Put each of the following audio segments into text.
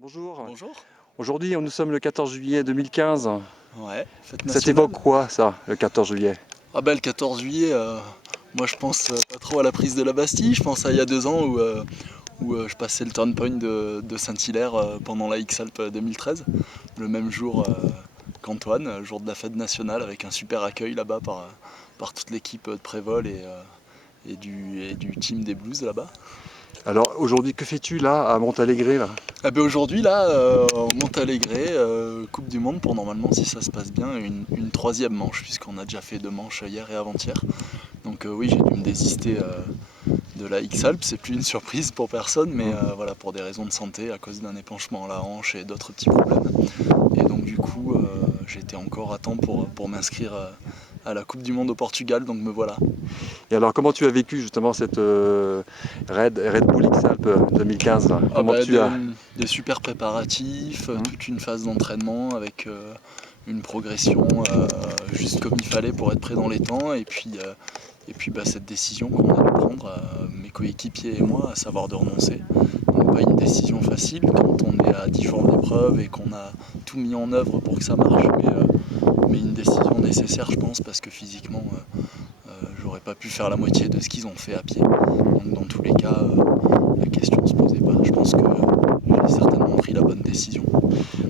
Bonjour, Bonjour. aujourd'hui nous sommes le 14 juillet 2015. Ouais, fête Ça nationale. t'évoque quoi ça, le 14 juillet? Ah bah le 14 juillet, moi je pense pas trop à la prise de la Bastille, je pense à il y a 2 ans où je passais le turn point de Saint-Hilaire pendant la X-Alp 2013, le même jour qu'Antoine, jour de la fête nationale avec un super accueil là-bas par toute l'équipe de Prévol et du team des Blues là-bas. Alors aujourd'hui, que fais-tu là à Montalégré là? Ah ben aujourd'hui là, on monte Montalégré, Coupe du Monde pour normalement, si ça se passe bien, une troisième manche, puisqu'on a déjà fait 2 manches hier et avant-hier. Donc oui, j'ai dû me désister de la X-Alp, c'est plus une surprise pour personne, mais voilà, pour des raisons de santé, à cause d'un épanchement à la hanche et d'autres petits problèmes. Et donc du coup, j'étais encore à temps pour m'inscrire à la Coupe du Monde au Portugal, donc me voilà. Et alors comment tu as vécu justement cette Red Bull X-Alp 2015 là? Ah Comment bah, tu as... des super préparatifs, toute une phase d'entraînement avec une progression juste comme il fallait pour être prêt dans les temps. Et puis bah, cette décision qu'on a dû prendre, mes coéquipiers et moi, à savoir de renoncer. Donc pas une décision facile quand on est à 10 jours d'épreuve et qu'on a tout mis en œuvre pour que ça marche, mais une décision nécessaire je pense parce que physiquement j'aurais pas pu faire la moitié de ce qu'ils ont fait à pied. Donc dans tous les cas, la question se posait pas. Je pense que j'ai certainement pris la bonne décision.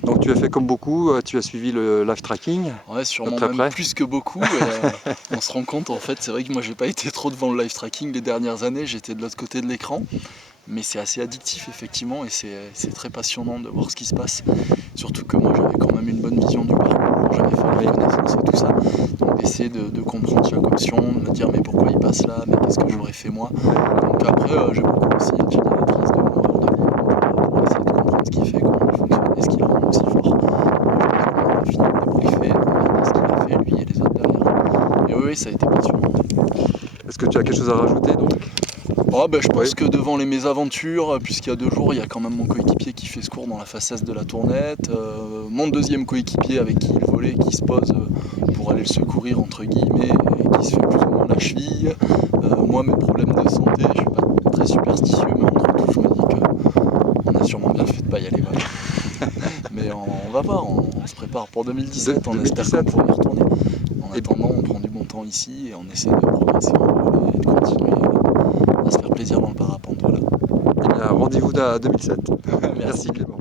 Donc tu as fait comme beaucoup, tu as suivi le live tracking Ouais, de sûrement très même près. plus que beaucoup. Et on se rend compte, en fait, c'est vrai que moi j'ai pas été trop devant le live tracking les dernières années, j'étais de l'autre côté de l'écran. Mais c'est assez addictif effectivement et c'est très passionnant de voir ce qui se passe. Surtout que moi j'avais quand même une bonne vision du parcours, j'avais fait la connaissance et tout ça. Donc d'essayer de comprendre chaque option, de me dire mais pourquoi il passe là, mais qu'est-ce que j'aurais fait moi. Donc après j'ai beaucoup aussi étudié les traces de moi hors de lui pour essayer de comprendre ce qu'il fait, comment il fonctionne et ce qui le rend aussi fort. On a fini de débriefer, de regarder ce qu'il a fait lui et les autres derrière. Et oui, ça a été passionnant. Est-ce que tu as quelque chose à rajouter donc? Oh, ben, je Oui. pense que devant les mésaventures, puisqu'il y a 2 jours, il y a quand même mon coéquipier qui fait secours dans la façade de la tournette, mon deuxième coéquipier avec qui il volait, qui se pose pour aller le secourir entre guillemets, et qui se fait plus ou moins la cheville. Moi, mes problèmes de santé, je suis pas très superstitieux, mais entre tout, je me dis qu'on a sûrement bien fait de pas y aller. Voilà. Mais on va voir, on se prépare pour 2017, on espère qu'on 2017. pourra y retourner. En Et attendant, on prend du bon temps ici et on essaie de progresser en vol et de continuer à se faire plaisir dans le parapente. Voilà. eh bien, rendez-vous à 2007. Merci. Merci Clément.